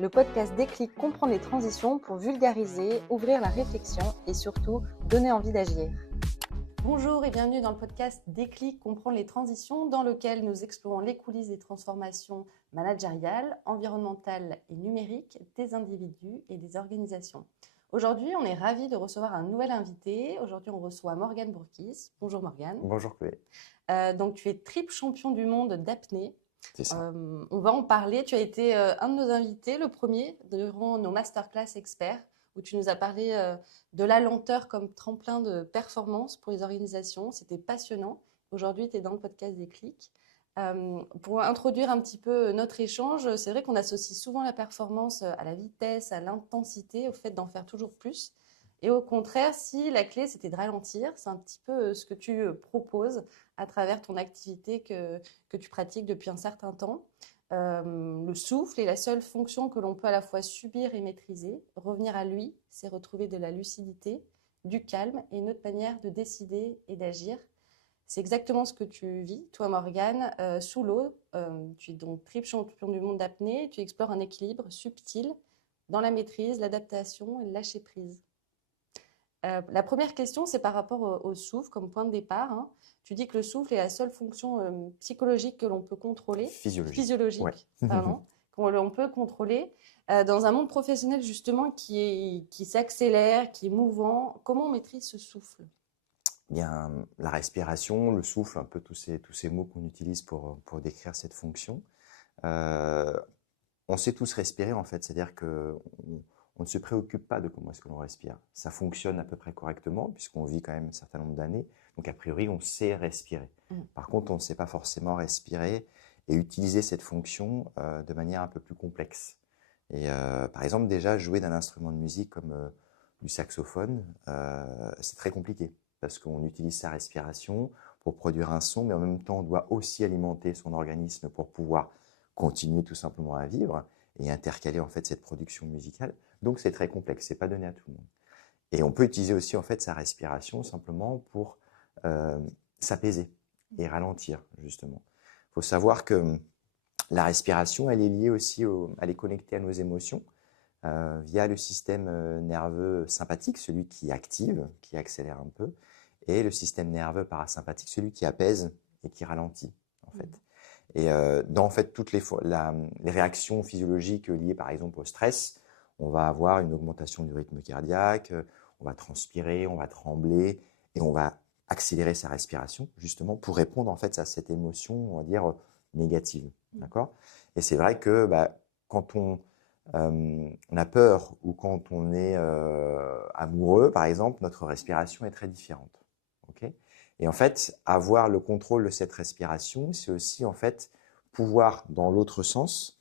Le podcast Déclic comprend les transitions pour vulgariser, ouvrir la réflexion et surtout donner envie d'agir. Bonjour et bienvenue dans le podcast Déclic comprend les transitions dans lequel nous explorons les coulisses des transformations managériales, environnementales et numériques des individus et des organisations. Aujourd'hui, on est ravis de recevoir un nouvel invité. Aujourd'hui, on reçoit Morgane Bourkis. Bonjour Morgane. Bonjour Chloé. Donc, tu es triple champion du monde d'apnée. C'est ça. On va en parler. Tu as été un de nos invités, le premier, durant nos masterclass experts, où tu nous as parlé de la lenteur comme tremplin de performance pour les organisations. C'était passionnant. Aujourd'hui, tu es dans le podcast Déclic. Pour introduire un petit peu notre échange, c'est vrai qu'on associe souvent la performance à la vitesse, à l'intensité, au fait d'en faire toujours plus. Et au contraire, si la clé, c'était de ralentir, c'est un petit peu ce que tu proposes à travers ton activité que tu pratiques depuis un certain temps. Le souffle est la seule fonction que l'on peut à la fois subir et maîtriser. Revenir à lui, c'est retrouver de la lucidité, du calme et une autre manière de décider et d'agir. C'est exactement ce que tu vis, toi Morgane, sous l'eau. Tu es donc triple champion du monde d'apnée. Tu explores un équilibre subtil dans la maîtrise, l'adaptation et le lâcher prise. La première question, c'est par rapport au souffle comme point de départ. Hein. Tu dis que le souffle est la seule fonction psychologique que l'on peut contrôler. Physiologique, ouais. pardon, qu'on peut contrôler. Dans un monde professionnel justement qui s'accélère, qui est mouvant, comment on maîtrise ce souffle ? Bien, la respiration, le souffle, un peu tous ces mots qu'on utilise pour décrire cette fonction. On sait tous respirer en fait, c'est-à-dire qu'on ne se préoccupe pas de comment est-ce que l'on respire. Ça fonctionne à peu près correctement puisqu'on vit quand même un certain nombre d'années. Donc a priori, on sait respirer. Par contre, on ne sait pas forcément respirer et utiliser cette fonction de manière un peu plus complexe. Et par exemple, déjà, jouer d'un instrument de musique comme du saxophone, c'est très compliqué parce qu'on utilise sa respiration pour produire un son, mais en même temps, on doit aussi alimenter son organisme pour pouvoir continuer tout simplement à vivre et intercaler en fait cette production musicale. Donc c'est très complexe, c'est pas donné à tout le monde. Et on peut utiliser aussi en fait sa respiration simplement pour s'apaiser et ralentir justement. Il faut savoir que la respiration, elle est liée aussi, elle est connectée à nos émotions via le système nerveux sympathique, celui qui active, qui accélère un peu, et le système nerveux parasympathique, celui qui apaise et qui ralentit en fait. Et dans en fait toutes les réactions physiologiques liées par exemple au stress, on va avoir une augmentation du rythme cardiaque, on va transpirer, on va trembler et on va accélérer sa respiration justement pour répondre en fait à cette émotion, on va dire négative, d'accord ? Et c'est vrai que quand on a peur ou quand on est amoureux, par exemple, notre respiration est très différente. Okay ? Et en fait, avoir le contrôle de cette respiration, c'est aussi en fait pouvoir, dans l'autre sens,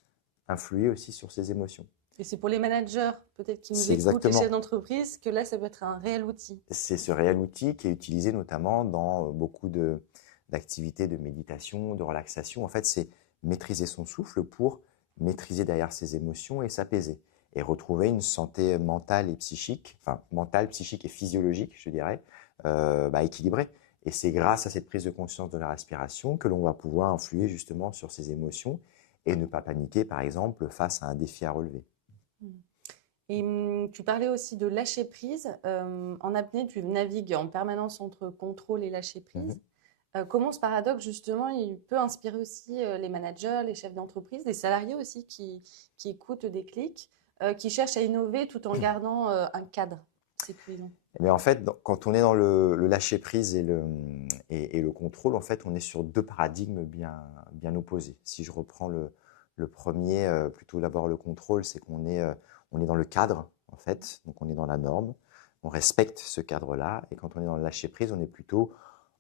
influer aussi sur ses émotions. Et c'est pour les managers, peut-être qui nous écoutent, exactement. les chefs d'entreprise, que là, ça peut être un réel outil. C'est ce réel outil qui est utilisé notamment dans beaucoup d'activités de méditation, de relaxation. En fait, c'est maîtriser son souffle pour maîtriser derrière ses émotions et s'apaiser. Et retrouver une santé mentale et psychique, enfin mentale, psychique et physiologique, je dirais, équilibrée. Et c'est grâce à cette prise de conscience de la respiration que l'on va pouvoir influer justement sur ses émotions et ne pas paniquer, par exemple, face à un défi à relever. Et tu parlais aussi de lâcher prise. En apnée, tu navigues en permanence entre contrôle et lâcher prise. Comment ce paradoxe, justement, il peut inspirer aussi les managers, les chefs d'entreprise, les salariés aussi qui écoutent Déclic, qui cherchent à innover tout en gardant un cadre sécurisant. Mais en fait, quand on est dans le lâcher prise et le contrôle, en fait, on est sur deux paradigmes bien opposés. Si je reprends le premier, plutôt d'abord le contrôle, c'est qu'on est dans le cadre, en fait, donc on est dans la norme, on respecte ce cadre-là, et quand on est dans le lâcher prise, on est plutôt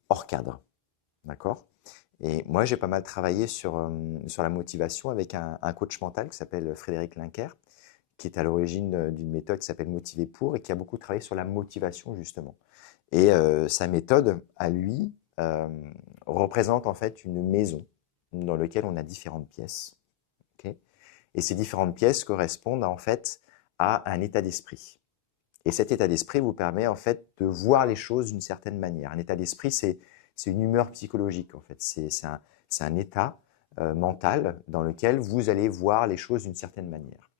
hors cadre, d'accord ? Et moi, j'ai pas mal travaillé sur la motivation avec un coach mental qui s'appelle Frédéric Linker, qui est à l'origine d'une méthode qui s'appelle Motiver pour et qui a beaucoup travaillé sur la motivation justement. Et sa méthode, à lui, représente en fait une maison dans laquelle on a différentes pièces. Okay ? Et ces différentes pièces correspondent en fait à un état d'esprit. Et cet état d'esprit vous permet en fait de voir les choses d'une certaine manière. Un état d'esprit, c'est une humeur psychologique en fait. C'est un état mental dans lequel vous allez voir les choses d'une certaine manière.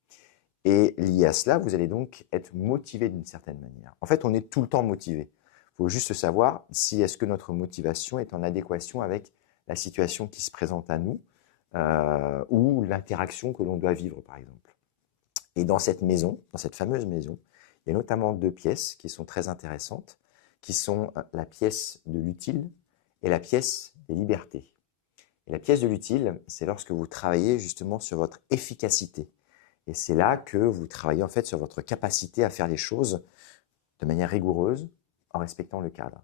Et lié à cela, vous allez donc être motivé d'une certaine manière. En fait, on est tout le temps motivé. Il faut juste savoir si est-ce que notre motivation est en adéquation avec la situation qui se présente à nous ou l'interaction que l'on doit vivre, par exemple. Et dans cette maison, dans cette fameuse maison, il y a notamment 2 pièces qui sont très intéressantes, qui sont la pièce de l'utile et la pièce des libertés. Et la pièce de l'utile, c'est lorsque vous travaillez justement sur votre efficacité. Et c'est là que vous travaillez en fait sur votre capacité à faire les choses de manière rigoureuse en respectant le cadre.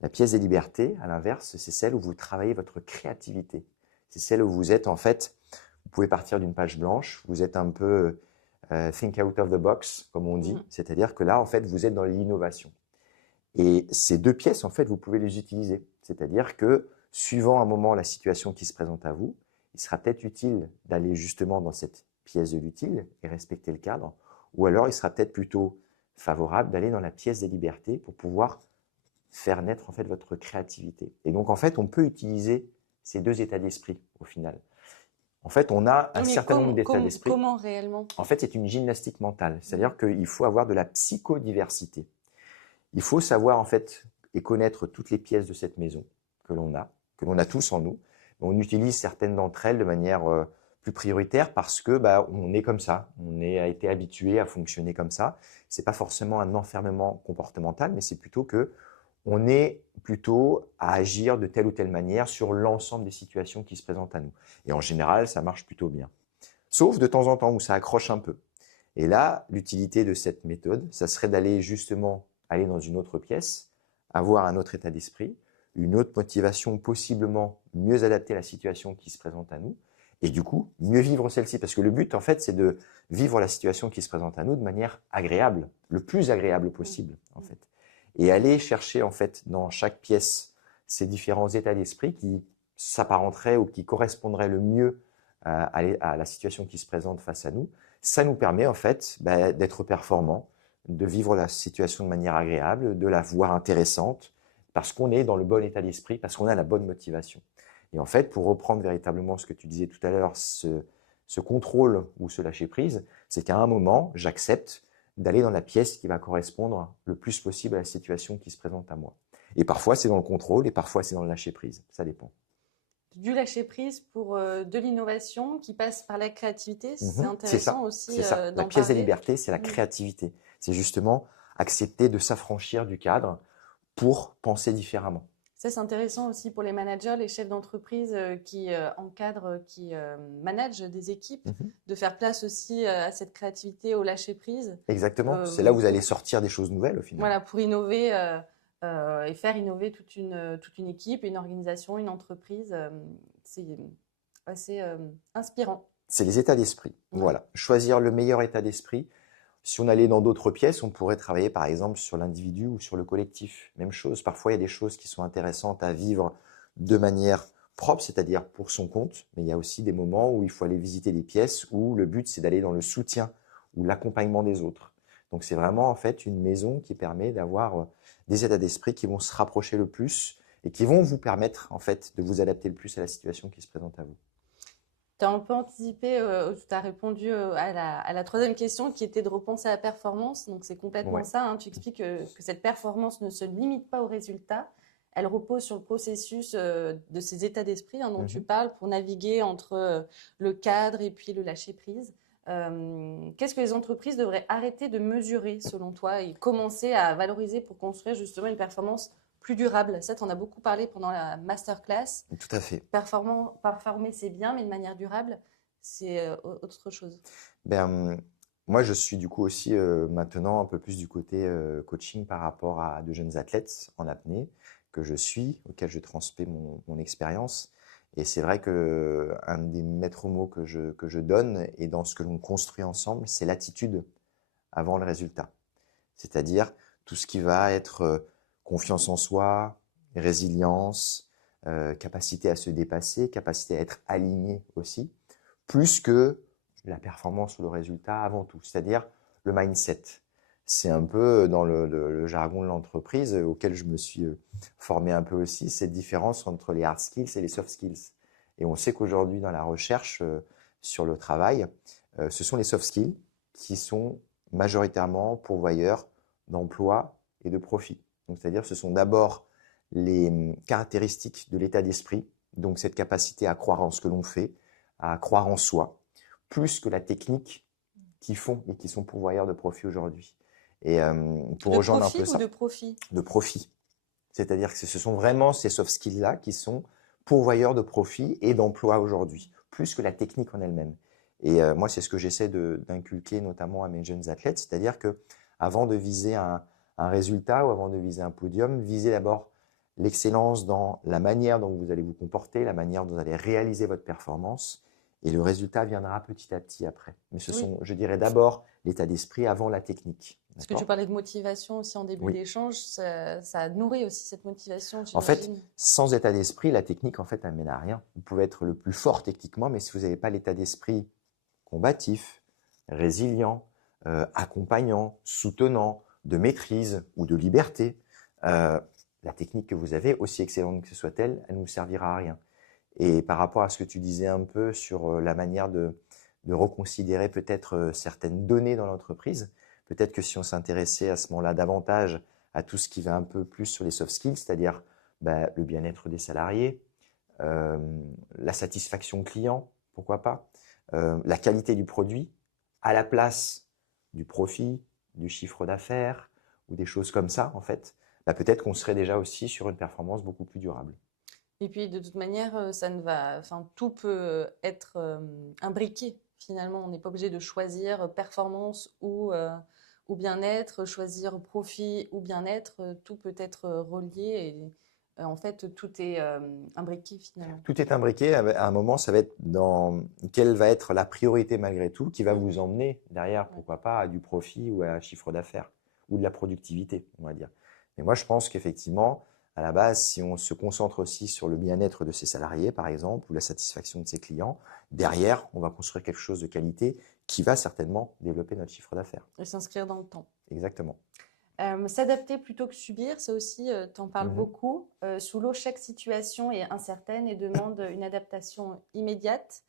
La pièce des libertés, à l'inverse, c'est celle où vous travaillez votre créativité. C'est celle où vous êtes en fait, vous pouvez partir d'une page blanche, vous êtes un peu think out of the box, comme on dit, c'est-à-dire que là, en fait, vous êtes dans l'innovation. Et ces 2 pièces, en fait, vous pouvez les utiliser. C'est-à-dire que, suivant un moment la situation qui se présente à vous, il sera peut-être utile d'aller justement dans cette pièce de l'utile et respecter le cadre, ou alors il sera peut-être plutôt favorable d'aller dans la pièce des libertés pour pouvoir faire naître en fait votre créativité. Et donc, en fait, on peut utiliser ces 2 états d'esprit au final. En fait, on a un certain nombre d'états d'esprit. Comment réellement? En fait, c'est une gymnastique mentale. C'est-à-dire qu'il faut avoir de la psychodiversité. Il faut savoir en fait et connaître toutes les pièces de cette maison que l'on a tous en nous. On utilise certaines d'entre elles de manière plus prioritaire parce que on est comme ça, a été habitué à fonctionner comme ça. C'est pas forcément un enfermement comportemental, mais c'est plutôt que on est plutôt à agir de telle ou telle manière sur l'ensemble des situations qui se présentent à nous. Et en général, ça marche plutôt bien. Sauf de temps en temps où ça accroche un peu. Et là, l'utilité de cette méthode, ça serait d'aller justement aller dans une autre pièce, avoir un autre état d'esprit, une autre motivation possiblement mieux adaptée à la situation qui se présente à nous, et du coup, mieux vivre celle-ci. Parce que le but, en fait, c'est de vivre la situation qui se présente à nous de manière agréable, le plus agréable possible, en fait. Et aller chercher, en fait, dans chaque pièce, ces différents états d'esprit qui s'apparenteraient ou qui correspondraient le mieux à la situation qui se présente face à nous, ça nous permet, en fait, d'être performants, de vivre la situation de manière agréable, de la voir intéressante, parce qu'on est dans le bon état d'esprit, parce qu'on a la bonne motivation. Et en fait, pour reprendre véritablement ce que tu disais tout à l'heure, ce contrôle ou ce lâcher-prise, c'est qu'à un moment, j'accepte d'aller dans la pièce qui va correspondre le plus possible à la situation qui se présente à moi. Et parfois, c'est dans le contrôle et parfois, c'est dans le lâcher-prise. Ça dépend. Du lâcher-prise pour de l'innovation qui passe par la créativité, c'est intéressant aussi d'en parler. La pièce des libertés, c'est la créativité. C'est justement accepter de s'affranchir du cadre pour penser différemment. Ça, c'est intéressant aussi pour les managers, les chefs d'entreprise qui encadrent, qui managent des équipes, de faire place aussi à cette créativité, au lâcher-prise. Exactement, c'est là où vous allez sortir des choses nouvelles au final. Voilà, pour innover et faire innover toute une équipe, une organisation, une entreprise. C'est assez inspirant. C'est les états d'esprit. Voilà, choisir le meilleur état d'esprit. Si on allait dans d'autres pièces, on pourrait travailler par exemple sur l'individu ou sur le collectif. Même chose, parfois il y a des choses qui sont intéressantes à vivre de manière propre, c'est-à-dire pour son compte, mais il y a aussi des moments où il faut aller visiter des pièces où le but c'est d'aller dans le soutien ou l'accompagnement des autres. Donc c'est vraiment en fait une maison qui permet d'avoir des états d'esprit qui vont se rapprocher le plus et qui vont vous permettre en fait de vous adapter le plus à la situation qui se présente à vous. Tu as un peu anticipé, tu as répondu à la troisième question qui était de repenser à la performance. Donc, c'est complètement ça. Hein. Tu expliques que cette performance ne se limite pas au résultat. Elle repose sur le processus de ces états d'esprit dont tu parles pour naviguer entre le cadre et puis le lâcher-prise. Qu'est-ce que les entreprises devraient arrêter de mesurer selon toi et commencer à valoriser pour construire justement une performance plus durable? Ça, tu en as beaucoup parlé pendant la masterclass. Tout à fait. Performer, c'est bien, mais de manière durable, c'est autre chose. Moi, je suis du coup aussi maintenant un peu plus du côté coaching par rapport à de jeunes athlètes en apnée que je suis, auxquels je transmets mon expérience. Et c'est vrai qu'un des maîtres mots que je donne et dans ce que l'on construit ensemble, c'est l'attitude avant le résultat. C'est-à-dire tout ce qui va être confiance en soi, résilience, capacité à se dépasser, capacité à être aligné aussi, plus que la performance ou le résultat avant tout, c'est-à-dire le mindset. C'est un peu dans le jargon de l'entreprise auquel je me suis formé un peu aussi, cette différence entre les hard skills et les soft skills. Et on sait qu'aujourd'hui, dans la recherche sur le travail, ce sont les soft skills qui sont majoritairement pourvoyeurs d'emploi et de profit. Donc, c'est-à-dire ce sont d'abord les caractéristiques de l'état d'esprit, donc cette capacité à croire en ce que l'on fait, à croire en soi, plus que la technique qui font et qui sont pourvoyeurs de profit aujourd'hui. Et pour De rejoindre un profit peu ou ça, de profit? de profit. C'est-à-dire que ce sont vraiment ces soft skills-là qui sont pourvoyeurs de profit et d'emploi aujourd'hui, plus que la technique en elle-même. Et moi, c'est ce que j'essaie d'inculquer notamment à mes jeunes athlètes, c'est-à-dire que avant de viser un résultat ou avant de viser un podium, visez d'abord l'excellence dans la manière dont vous allez vous comporter, la manière dont vous allez réaliser votre performance, et le résultat viendra petit à petit après. Mais ce sont, je dirais, d'abord l'état d'esprit avant la technique. Parce que tu parlais de motivation aussi en début Oui. d'échange, ça nourrit aussi cette motivation, En fait, j'imagine. sans état d'esprit, la technique, en fait, elle mène à rien. Vous pouvez être le plus fort techniquement, mais si vous n'avez pas l'état d'esprit combatif, résilient, accompagnant, soutenant, de maîtrise ou de liberté, la technique que vous avez, aussi excellente que ce soit-elle, elle ne vous servira à rien. Et par rapport à ce que tu disais un peu sur la manière de reconsidérer peut-être certaines données dans l'entreprise, peut-être que si on s'intéressait à ce moment-là davantage à tout ce qui va un peu plus sur les soft skills, c'est-à-dire le bien-être des salariés, la satisfaction client, pourquoi pas, la qualité du produit, à la place du profit, du chiffre d'affaires ou des choses comme ça, en fait, peut-être qu'on serait déjà aussi sur une performance beaucoup plus durable. Et puis de toute manière, tout peut être imbriqué. Finalement, on n'est pas obligé de choisir performance ou bien-être, choisir profit ou bien-être. Tout peut être relié et en fait, tout est imbriqué finalement. Tout est imbriqué. À un moment, ça va être dans quelle va être la priorité malgré tout qui va vous emmener derrière, pourquoi pas, à du profit ou à un chiffre d'affaires ou de la productivité, on va dire. Mais moi, je pense qu'effectivement, à la base, si on se concentre aussi sur le bien-être de ses salariés, par exemple, ou la satisfaction de ses clients, derrière, on va construire quelque chose de qualité qui va certainement développer notre chiffre d'affaires. Et s'inscrire dans le temps. Exactement. S'adapter plutôt que subir, ça aussi, tu en parles beaucoup. Sous l'eau, chaque situation est incertaine et demande une adaptation immédiate.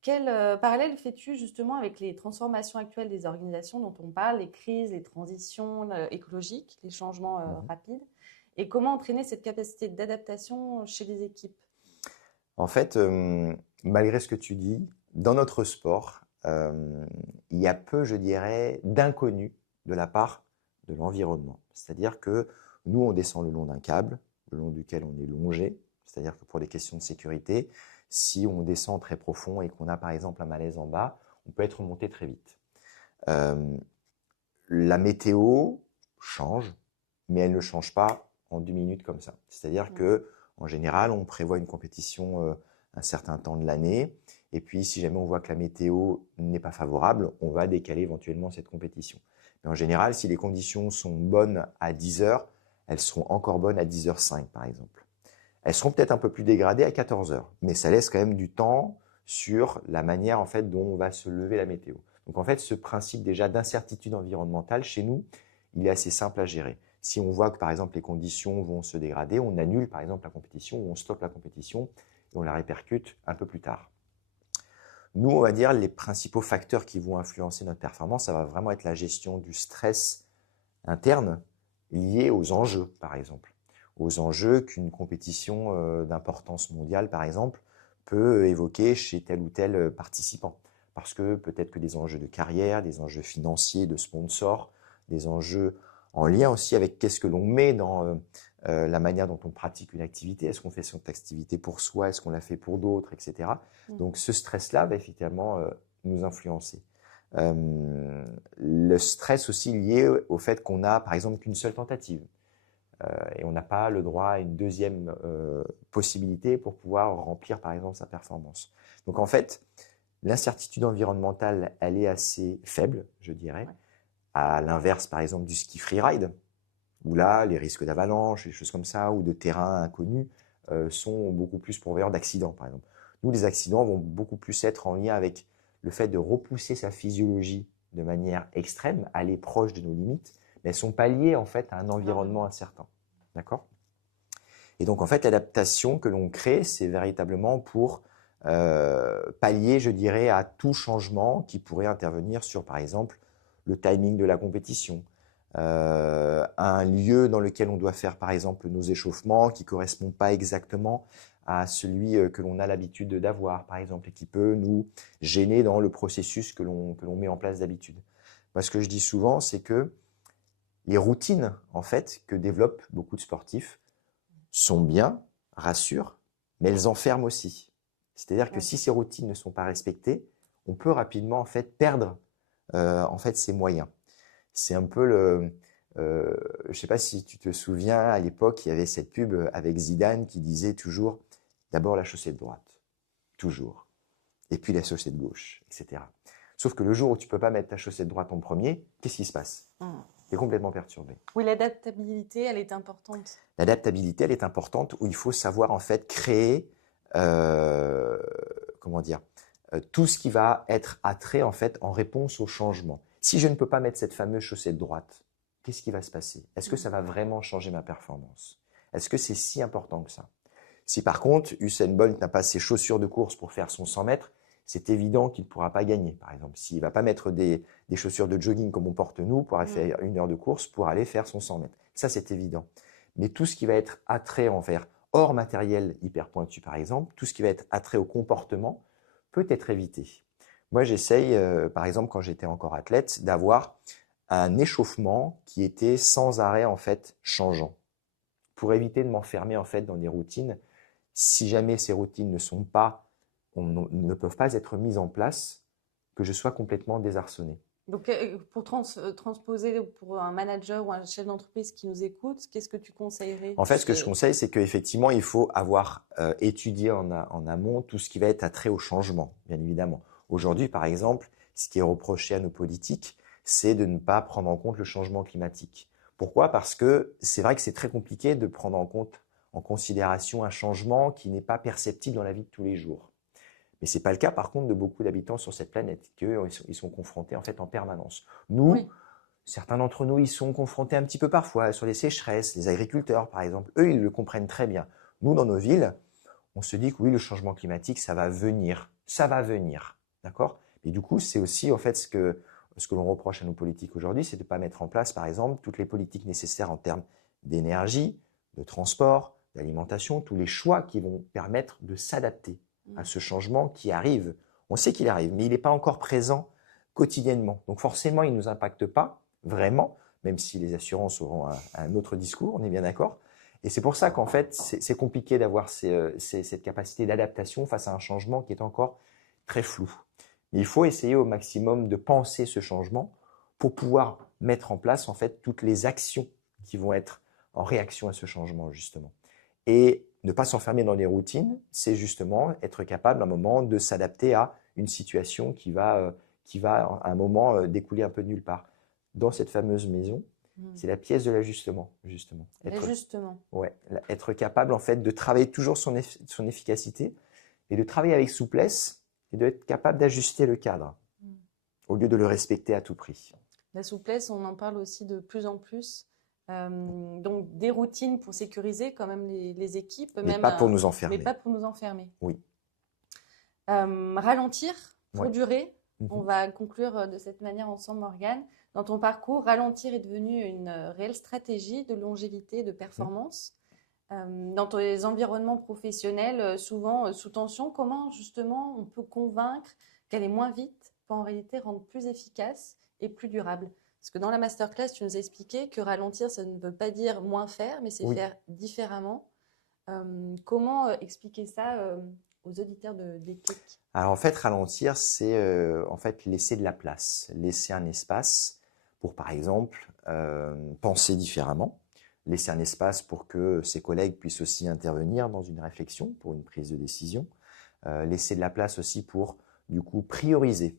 Quel parallèle fais-tu justement avec les transformations actuelles des organisations dont on parle, les crises, les transitions écologiques, les changements rapides? Et comment entraîner cette capacité d'adaptation chez les équipes? En fait, malgré ce que tu dis, dans notre sport, il y a peu, je dirais, d'inconnus de la part de l'environnement. C'est-à-dire que nous, on descend le long d'un câble, le long duquel on est longé. C'est-à-dire que pour des questions de sécurité, si on descend très profond et qu'on a par exemple un malaise en bas, on peut être remonté très vite. La météo change, mais elle ne change pas en 2 minutes comme ça. C'est-à-dire que en général, on prévoit une compétition un certain temps de l'année, et puis si jamais on voit que la météo n'est pas favorable, on va décaler éventuellement cette compétition. Mais en général, si les conditions sont bonnes à 10 heures, elles seront encore bonnes à 10h05 par exemple. Elles seront peut-être un peu plus dégradées à 14 heures, mais ça laisse quand même du temps sur la manière en fait dont on va se lever la météo. Donc en fait, ce principe déjà d'incertitude environnementale chez nous, il est assez simple à gérer. Si on voit que par exemple les conditions vont se dégrader, on annule par exemple la compétition ou on stoppe la compétition et on la répercute un peu plus tard. Nous, on va dire les principaux facteurs qui vont influencer notre performance, ça va vraiment être la gestion du stress interne lié aux enjeux, par exemple. Aux enjeux qu'une compétition d'importance mondiale, par exemple, peut évoquer chez tel ou tel participant. Parce que peut-être que des enjeux de carrière, des enjeux financiers, de sponsors, des enjeux en lien aussi avec qu'est-ce que l'on met dans la manière dont on pratique une activité. Est-ce qu'on fait cette activité pour soi? Est-ce qu'on la fait pour d'autres, etc. Donc ce stress-là va effectivement nous influencer. Le stress aussi lié au fait qu'on a, par exemple, qu'une seule tentative. Et on n'a pas le droit à une deuxième possibilité pour pouvoir remplir, par exemple, sa performance. Donc en fait, l'incertitude environnementale, elle est assez faible, je dirais. À l'inverse, par exemple, du ski freeride, où là, les risques d'avalanche, des choses comme ça, ou de terrain inconnu, sont beaucoup plus pourvoyeurs d'accidents, par exemple. Nous, les accidents vont beaucoup plus être en lien avec le fait de repousser sa physiologie de manière extrême, aller proche de nos limites, mais elles ne sont pas liées en fait à un environnement incertain. D'accord? Et donc en fait, l'adaptation que l'on crée, c'est véritablement pour pallier, je dirais, à tout changement qui pourrait intervenir sur, par exemple, le timing de la compétition, un lieu dans lequel on doit faire, par exemple, nos échauffements qui ne correspond pas exactement à celui que l'on a l'habitude d'avoir, par exemple, et qui peut nous gêner dans le processus que l'on met en place d'habitude. Moi, ce que je dis souvent, c'est que les routines, en fait, que développent beaucoup de sportifs sont bien, rassurent, mais elles enferment aussi. C'est-à-dire que si ces routines ne sont pas respectées, on peut rapidement, en fait, perdre en fait, ses moyens. C'est un peu je ne sais pas si tu te souviens, à l'époque, il y avait cette pub avec Zidane qui disait toujours d'abord la chaussée de droite, toujours, et puis la chaussée de gauche, etc. Sauf que le jour où tu ne peux pas mettre ta chaussée de droite en premier, qu'est-ce qui se passe? Tu es complètement perturbé. Oui, l'adaptabilité, elle est importante. L'adaptabilité, elle est importante, où il faut savoir en fait créer, comment dire, tout ce qui va être attrait en fait en réponse au changement. Si je ne peux pas mettre cette fameuse chaussée de droite, qu'est-ce qui va se passer? Est-ce que ça va vraiment changer ma performance? Est-ce que c'est si important que ça? Si par contre, Usain Bolt n'a pas ses chaussures de course pour faire son 100 mètres, c'est évident qu'il ne pourra pas gagner. Par exemple, s'il ne va pas mettre des chaussures de jogging comme on porte nous pour aller faire 1 heure de course pour aller faire son 100 mètres. Ça, c'est évident. Mais tout ce qui va être attrait envers hors matériel hyper pointu, par exemple, tout ce qui va être attrait au comportement peut être évité. Moi, j'essaye, par exemple, quand j'étais encore athlète, d'avoir un échauffement qui était sans arrêt, en fait, changeant, pour éviter de m'enfermer, en fait, dans des routines. Si jamais ces routines ne peuvent pas être mises en place, que je sois complètement désarçonné. Donc, pour transposer pour un manager ou un chef d'entreprise qui nous écoute, qu'est-ce que tu conseillerais? En fait, ce que je conseille, c'est qu'effectivement, il faut avoir étudié en amont tout ce qui va être attrait au changement, bien évidemment. Aujourd'hui, par exemple, ce qui est reproché à nos politiques, c'est de ne pas prendre en compte le changement climatique. Pourquoi? Parce que c'est vrai que c'est très compliqué de prendre en considération un changement qui n'est pas perceptible dans la vie de tous les jours. Mais ce n'est pas le cas, par contre, de beaucoup d'habitants sur cette planète, qu'ils sont confrontés en fait en permanence. Nous, oui. Certains d'entre nous, ils sont confrontés un petit peu parfois sur les sécheresses, les agriculteurs, par exemple. Eux, ils le comprennent très bien. Nous, dans nos villes, on se dit que oui, le changement climatique, ça va venir. Ça va venir. D'accord? Et du coup, c'est aussi en fait ce que l'on reproche à nos politiques aujourd'hui, c'est de ne pas mettre en place, par exemple, toutes les politiques nécessaires en termes d'énergie, de transport, d'alimentation, tous les choix qui vont permettre de s'adapter à ce changement qui arrive. On sait qu'il arrive, mais il n'est pas encore présent quotidiennement. Donc forcément, il ne nous impacte pas vraiment, même si les assurances auront un autre discours, on est bien d'accord. Et c'est pour ça qu'en fait, c'est compliqué d'avoir cette capacité d'adaptation face à un changement qui est encore très flou. Mais il faut essayer au maximum de penser ce changement pour pouvoir mettre en place en fait toutes les actions qui vont être en réaction à ce changement justement. Et ne pas s'enfermer dans des routines, c'est justement être capable à un moment de s'adapter à une situation qui va à un moment découler un peu de nulle part. Dans cette fameuse maison, c'est la pièce de l'ajustement, justement. L'ajustement. Ouais, être capable en fait de travailler toujours son efficacité et de travailler avec souplesse et d'être capable d'ajuster le cadre au lieu de le respecter à tout prix. La souplesse, on en parle aussi de plus en plus. Donc des routines pour sécuriser quand même les équipes. Mais même, pas pour nous enfermer. Mais pas pour nous enfermer. Oui. Ralentir pour durer. On va conclure de cette manière ensemble, Morgane. Dans ton parcours, ralentir est devenu une réelle stratégie de longévité, de performance. Dans tes environnements professionnels, souvent sous tension, comment justement on peut convaincre qu'aller moins vite peut en réalité rendre plus efficace et plus durable? Parce que dans la masterclass, tu nous as expliqué que ralentir, ça ne veut pas dire moins faire, mais c'est faire différemment. Comment expliquer ça aux auditeurs des clics? Alors en fait, ralentir, c'est en fait laisser de la place, laisser un espace pour, par exemple, penser différemment, laisser un espace pour que ses collègues puissent aussi intervenir dans une réflexion, pour une prise de décision, laisser de la place aussi pour, du coup, prioriser.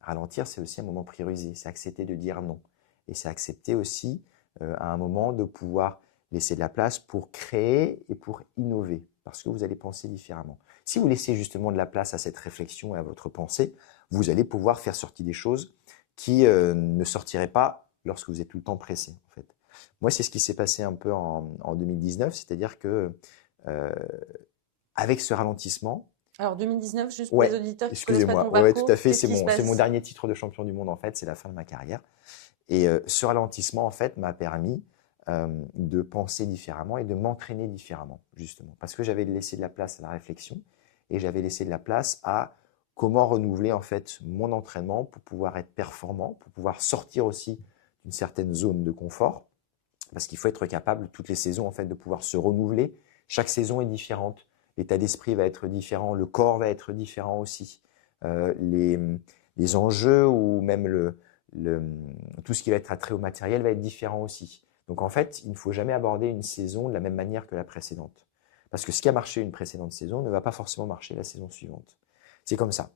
Ralentir, c'est aussi un moment priorisé, c'est accepter de dire non. Et c'est accepter aussi, à un moment, de pouvoir laisser de la place pour créer et pour innover, parce que vous allez penser différemment. Si vous laissez justement de la place à cette réflexion et à votre pensée, vous allez pouvoir faire sortir des choses qui ne sortiraient pas lorsque vous êtes tout le temps pressé, en fait. Moi, c'est ce qui s'est passé un peu en 2019, c'est-à-dire que avec ce ralentissement, Alors 2019, juste pour les Ouais, auditeurs qui ne connaissent pas ton excusez-moi. Ouais, tout parcours, à fait. qu'est-ce qui se C'est mon passe? dernier titre de champion du monde, en fait. C'est la fin de ma carrière. Et ce ralentissement, en fait, m'a permis de penser différemment et de m'entraîner différemment, justement. Parce que j'avais laissé de la place à la réflexion et j'avais laissé de la place à comment renouveler, en fait, mon entraînement pour pouvoir être performant, pour pouvoir sortir aussi d'une certaine zone de confort. Parce qu'il faut être capable, toutes les saisons, en fait, de pouvoir se renouveler. Chaque saison est différente. L'état d'esprit va être différent. Le corps va être différent aussi. Euh, les, les enjeux ou même le, tout ce qui va être attrait au matériel va être différent aussi. Donc, en fait, il ne faut jamais aborder une saison de la même manière que la précédente. Parce que ce qui a marché une précédente saison ne va pas forcément marcher la saison suivante. C'est comme ça.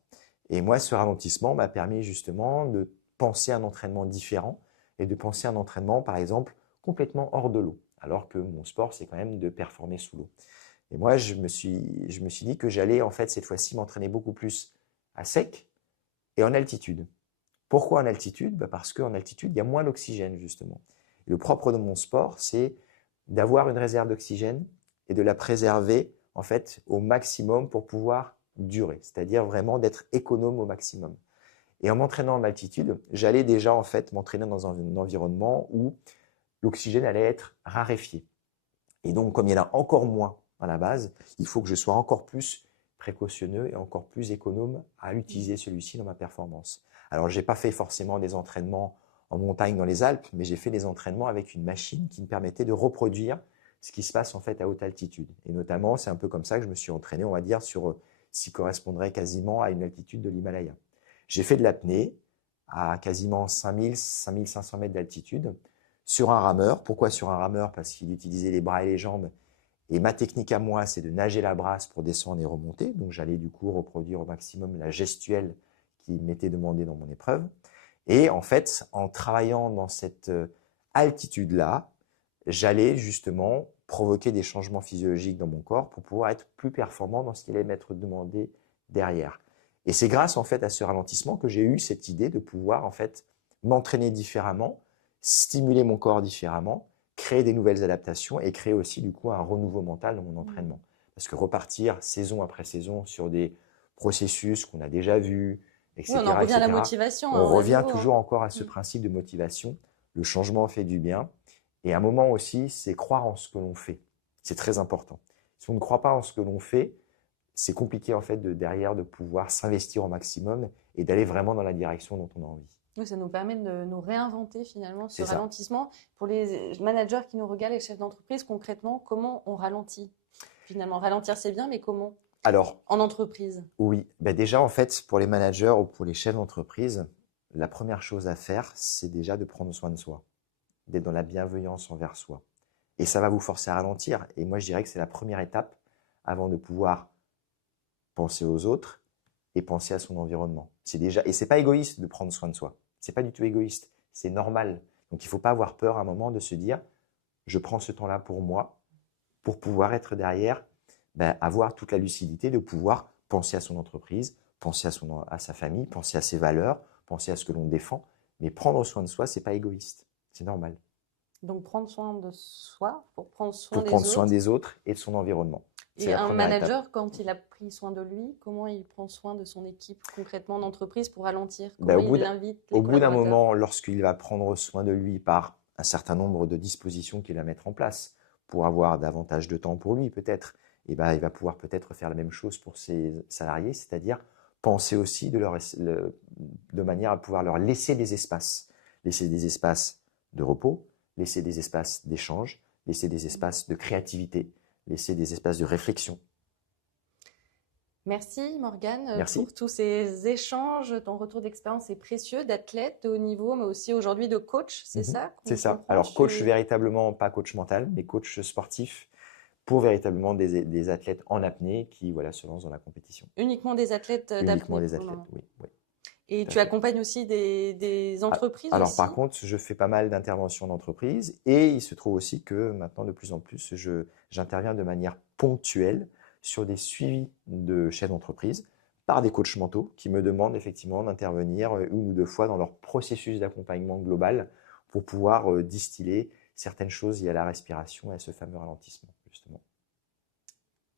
Et moi, ce ralentissement m'a permis justement de penser un entraînement différent et de penser un entraînement, par exemple, complètement hors de l'eau, alors que mon sport, c'est quand même de performer sous l'eau. Et moi, je me suis dit que j'allais, en fait, cette fois-ci, m'entraîner beaucoup plus à sec et en altitude. Pourquoi en altitude? Parce qu'en altitude, il y a moins d'oxygène, justement. Et le propre de mon sport, c'est d'avoir une réserve d'oxygène et de la préserver, en fait, au maximum pour pouvoir durer, c'est-à-dire vraiment d'être économe au maximum. Et en m'entraînant en altitude, j'allais déjà, en fait, m'entraîner dans un environnement où l'oxygène allait être raréfié. Et donc, comme il y en a encore moins à la base, il faut que je sois encore plus précautionneux et encore plus économe à utiliser celui-ci dans ma performance. Alors, je n'ai pas fait forcément des entraînements en montagne dans les Alpes, mais j'ai fait des entraînements avec une machine qui me permettait de reproduire ce qui se passe en fait à haute altitude. Et notamment, c'est un peu comme ça que je me suis entraîné, on va dire, sur ce qui correspondrait quasiment à une altitude de l'Himalaya. J'ai fait de l'apnée à quasiment 5000, 5500 mètres d'altitude sur un rameur. Pourquoi sur un rameur? Parce qu'il utilisait les bras et les jambes. Et ma technique à moi, c'est de nager la brasse pour descendre et remonter. Donc j'allais du coup reproduire au maximum la gestuelle qui m'était demandée dans mon épreuve. Et en fait, en travaillant dans cette altitude-là, j'allais justement provoquer des changements physiologiques dans mon corps pour pouvoir être plus performant dans ce qui allait m'être demandé derrière. Et c'est grâce en fait à ce ralentissement que j'ai eu cette idée de pouvoir en fait m'entraîner différemment, stimuler mon corps différemment, créer des nouvelles adaptations et créer aussi du coup un renouveau mental dans mon entraînement. Parce que repartir saison après saison sur des processus qu'on a déjà vus, Oui, on etc., en revient à la etc., motivation, on hein, à revient nouveau, hein. toujours encore à ce principe de motivation. Le changement fait du bien. Et un moment aussi, c'est croire en ce que l'on fait. C'est très important. Si on ne croit pas en ce que l'on fait, c'est compliqué en fait derrière de pouvoir s'investir au maximum et d'aller vraiment dans la direction dont on a envie. Oui, ça nous permet de nous réinventer finalement ce C'est ça. ralentissement. Pour les managers qui nous regardent, les chefs d'entreprise, concrètement, comment on ralentit? Finalement, ralentir c'est bien, mais comment? Alors, En entreprise. oui, déjà en fait, pour les managers ou pour les chefs d'entreprise, la première chose à faire, c'est déjà de prendre soin de soi, d'être dans la bienveillance envers soi. Et ça va vous forcer à ralentir. Et moi, je dirais que c'est la première étape avant de pouvoir penser aux autres et penser à son environnement. C'est déjà, et c'est pas égoïste de prendre soin de soi. C'est pas du tout égoïste. C'est normal. Donc il faut pas avoir peur à un moment de se dire, je prends ce temps-là pour moi, pour pouvoir être derrière, avoir toute la lucidité de pouvoir penser à son entreprise, penser à sa famille, penser à ses valeurs, penser à ce que l'on défend. Mais prendre soin de soi, c'est pas égoïste. C'est normal. Donc prendre soin de soi pour prendre soin Pour prendre des soin autres. des autres et de son environnement. C'est Et la un première étape. manager, quand il a pris soin de lui, comment il prend soin de son équipe concrètement en entreprise pour ralentir? Ben, Comment il invite les au bout d'un collaborateurs? moment, lorsqu'il va prendre soin de lui par un certain nombre de dispositions qu'il va mettre en place pour avoir davantage de temps pour lui, peut-être, et ben, il va pouvoir peut-être faire la même chose pour ses salariés, c'est-à-dire penser aussi de manière à pouvoir leur laisser des espaces de repos, laisser des espaces d'échange, laisser des espaces de créativité, laisser des espaces de réflexion. Merci Morgane Merci. pour tous ces échanges. Ton retour d'expérience est précieux d'athlète de haut niveau, mais aussi aujourd'hui de coach, c'est ça C'est qu'on ça. comprend? Alors, coach véritablement, pas coach mental, mais coach sportif pour véritablement des athlètes en apnée qui voilà, se lancent dans la compétition. Uniquement des athlètes Uniquement d'apnée des pour le athlètes, moment. oui. Oui, Et tout à tu fait. accompagnes aussi des entreprises Alors, par aussi? contre, je fais pas mal d'interventions d'entreprise et il se trouve aussi que maintenant, de plus en plus, j'interviens de manière ponctuelle sur des suivis de chefs d'entreprise par des coachs mentaux qui me demandent effectivement d'intervenir une ou deux fois dans leur processus d'accompagnement global pour pouvoir distiller certaines choses liées à la respiration et à ce fameux ralentissement, justement.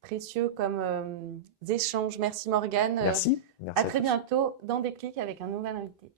précieux comme échanges. Merci Morgane. Merci. À Merci très tous. bientôt dans Déclic avec un nouvel invité.